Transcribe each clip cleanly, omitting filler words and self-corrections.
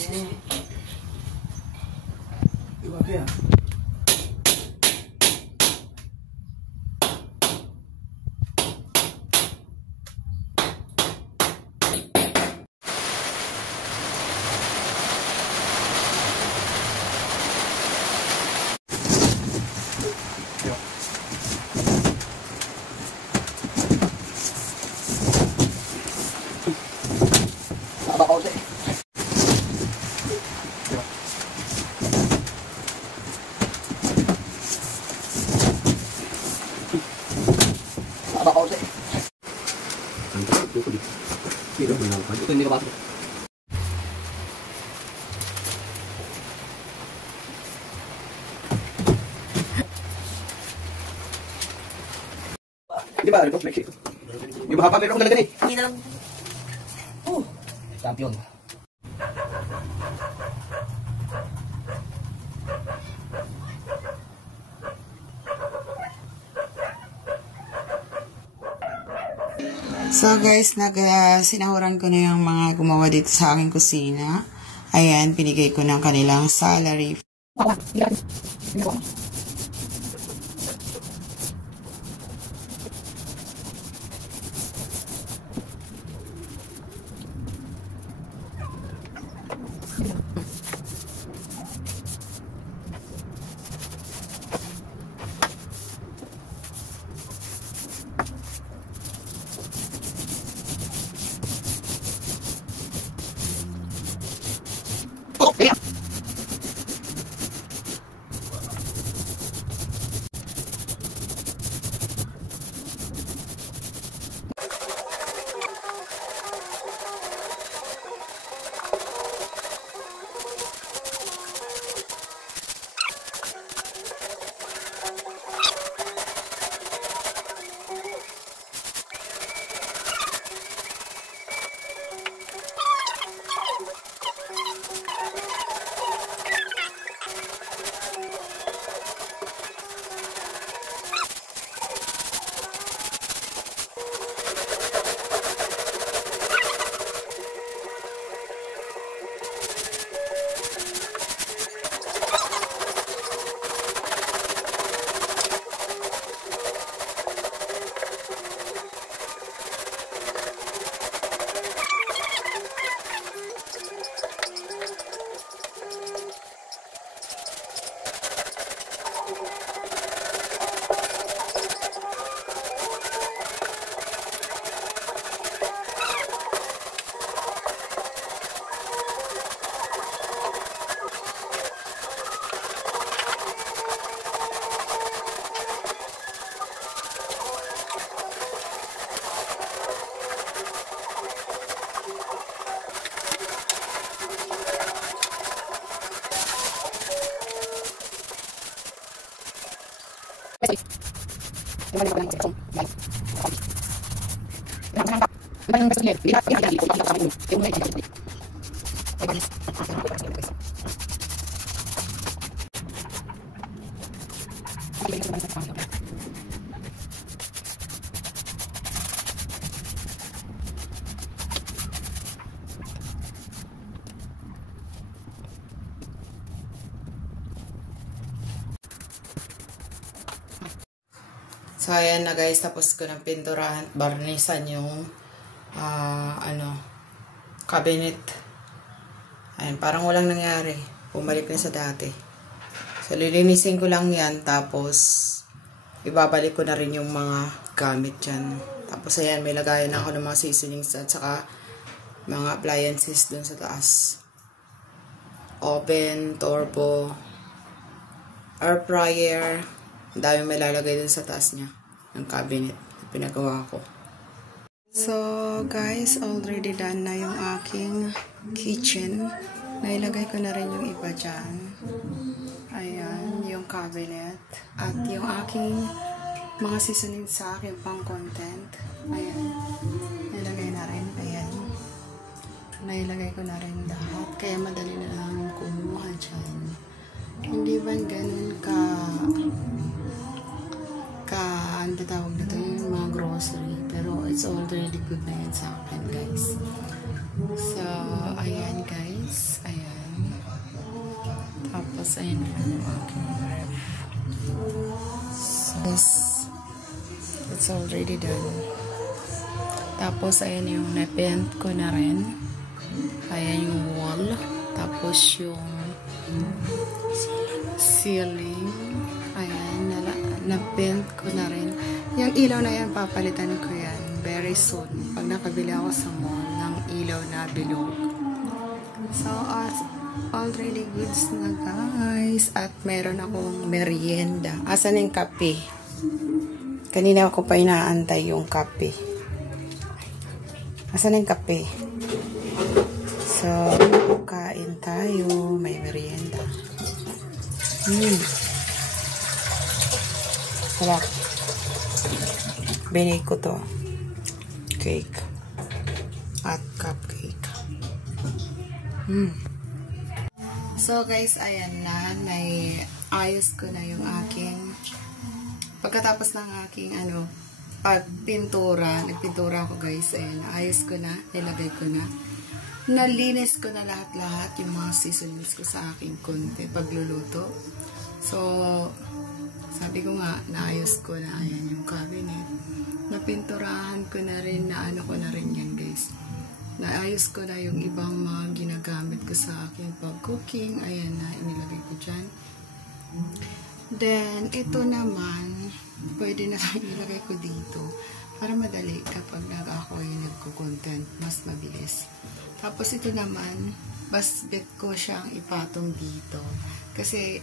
Grabe ah. Di ba? Ano ito? Yung mahaba meron ko talaga eh. Hindi na lang. Champion. So guys, sinahuran ko na yung mga gumawa dito sa aking kusina. Ayan, binigay ko ng kanilang salary. So, ayan na guys, tapos ko ng pinturahan, barnisan yung, cabinet. Ayan, parang walang nangyari. Bumalik na sa dati. So, lilinisin ko lang yan, tapos, ibabalik ko na rin yung mga gamit dyan. Tapos, ayan, may lagayan ako ng mga seasonings at saka mga appliances dun sa taas. Oven, turbo, air fryer. Ang dami may lalagay dun sa taas niya ng cabinet na pinagawa ko. So guys, already done na yung aking kitchen. Nailagay ko na rin yung iba dyan. Ayan, yung cabinet. At yung aking mga seasoning sa aking pang content. Ayan, nailagay na rin. Ayan, nailagay ko na rin lahat. Kaya madali na lang kumuha dyan. Hindi ba ganun ano tawag dito, yung mga grocery. Pero it's already good na yan sa akin, guys. So, ayan guys. Ayan. Tapos, ayan na yung aking ref. So, it's already done. Tapos, ayan yung na-paint ko na rin. Ayan yung wall. Tapos, yung ceiling. Ayan, na-paint ko na rin. Yung ilaw na yan, papalitan ko yan very soon. Pag nakabili ako sa mall ng ilaw na bilog. So, already goods na guys. At meron akong merienda. Asan yung kape? Kanina ako pa inaantay yung kape. Asan yung kape? So, kain tayo. May merienda. Sarap. Binake ko to. Cake. At cupcake. So guys, ayan na. Ayos ko na yung aking pagkatapos ng aking pagpintura. Nagpintura ako guys. Ayan, ayos ko na. Nilagay ko na. Nalinis ko na lahat-lahat yung mga seasonings ko sa aking content pagluluto. So, sabi ko nga, naayos ko na. Ayan yung cabinet. Napinturahan ko na rin, naano ko na rin yan guys. Naayos ko na yung ibang mga ginagamit ko sa aking pag-cooking. Ayan na, inilagay ko dyan. Then, ito naman, pwede na lang ilagay ko dito. Para madali kapag ako yung nagko-content, mas mabilis. Tapos ito naman, basket ko siyang ipatong dito. Kasi,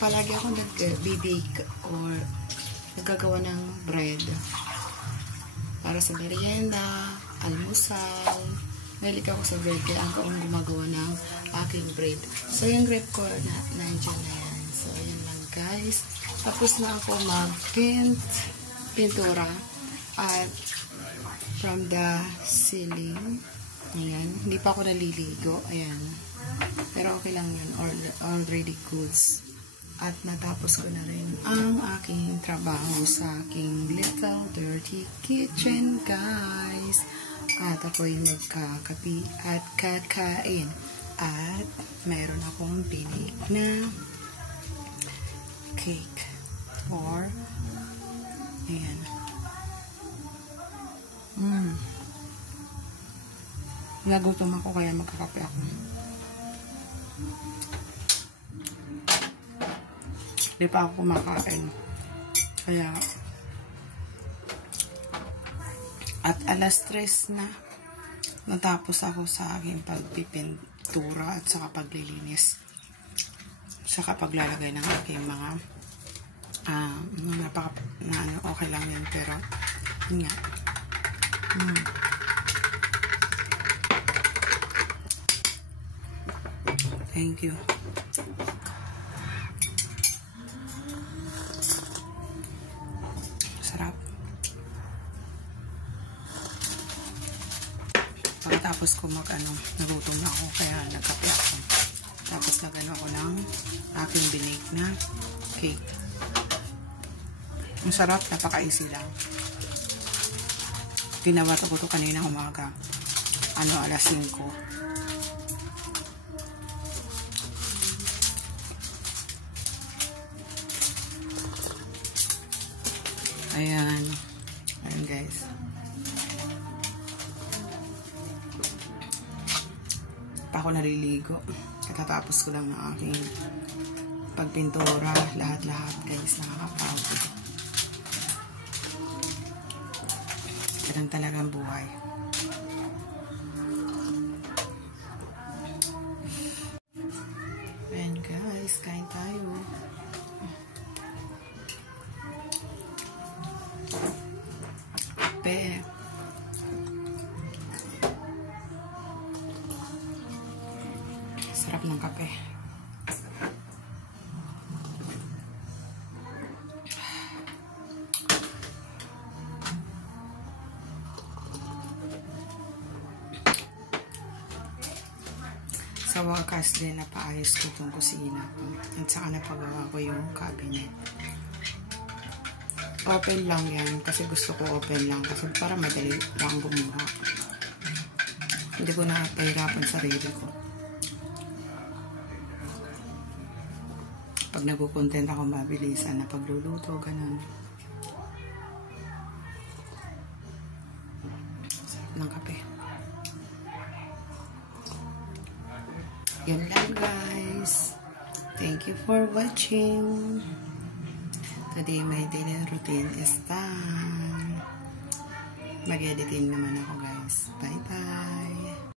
palagi ako nag-bake or nagagawa ng bread. Para sa merienda, almusal. Mahilig ako sa bread, kaya ako ang gumagawa ng aking bread. So, yung grape ko, nandiyan na yan. So, ayan lang guys. Tapos na ako pintura. At from the ceiling, ayan. Hindi pa ako naliligo. Ayan. Pero okay lang yun. Already goods. At natapos ko na rin ang aking trabaho sa aking little dirty kitchen, guys. At ako'y magkakapi at kakain. At mayroon akong binake na cake. Or, ayan. Nagutom ako kaya magkakape ako. Hindi pa ako kumakain. Kaya, at alas 3 na, natapos ako sa aking pagpipintura at saka paglilinis. Saka paglalagay ng aking mga okay lang yan, pero yun nga. Thank you. Sarap. Pagkatapos ko nagutom na ako, kaya nagkape ako. Tapos nagano ako ng aking binake na cake. Ang sarap, napaka-easy lang. Ginawa ko ito kanina umaga. Alas 5. Ayan. Ayan guys. Pa ako naliligo. Katatapos ko lang ng aking pagpintura. Lahat-lahat guys. Nakakapagod. Ganun talagang buhay. Ayan guys. Kain tayo. Kape. Sarap ng kape. Sa wakas din, napaayos ko itong kusina ko. At saka napagawa ko yung cabinet. Open lang yan. Kasi gusto ko open lang. Kasi para madali lang gumawa. Hindi ko na pahirapan sarili ko. Pag nagko-content ako, mabilisan na pagluluto, ganun. Sarap ng kape. Yun lang, guys. Thank you for watching. Today, my daily routine is done. Mag-editing naman ako, guys. Bye-bye.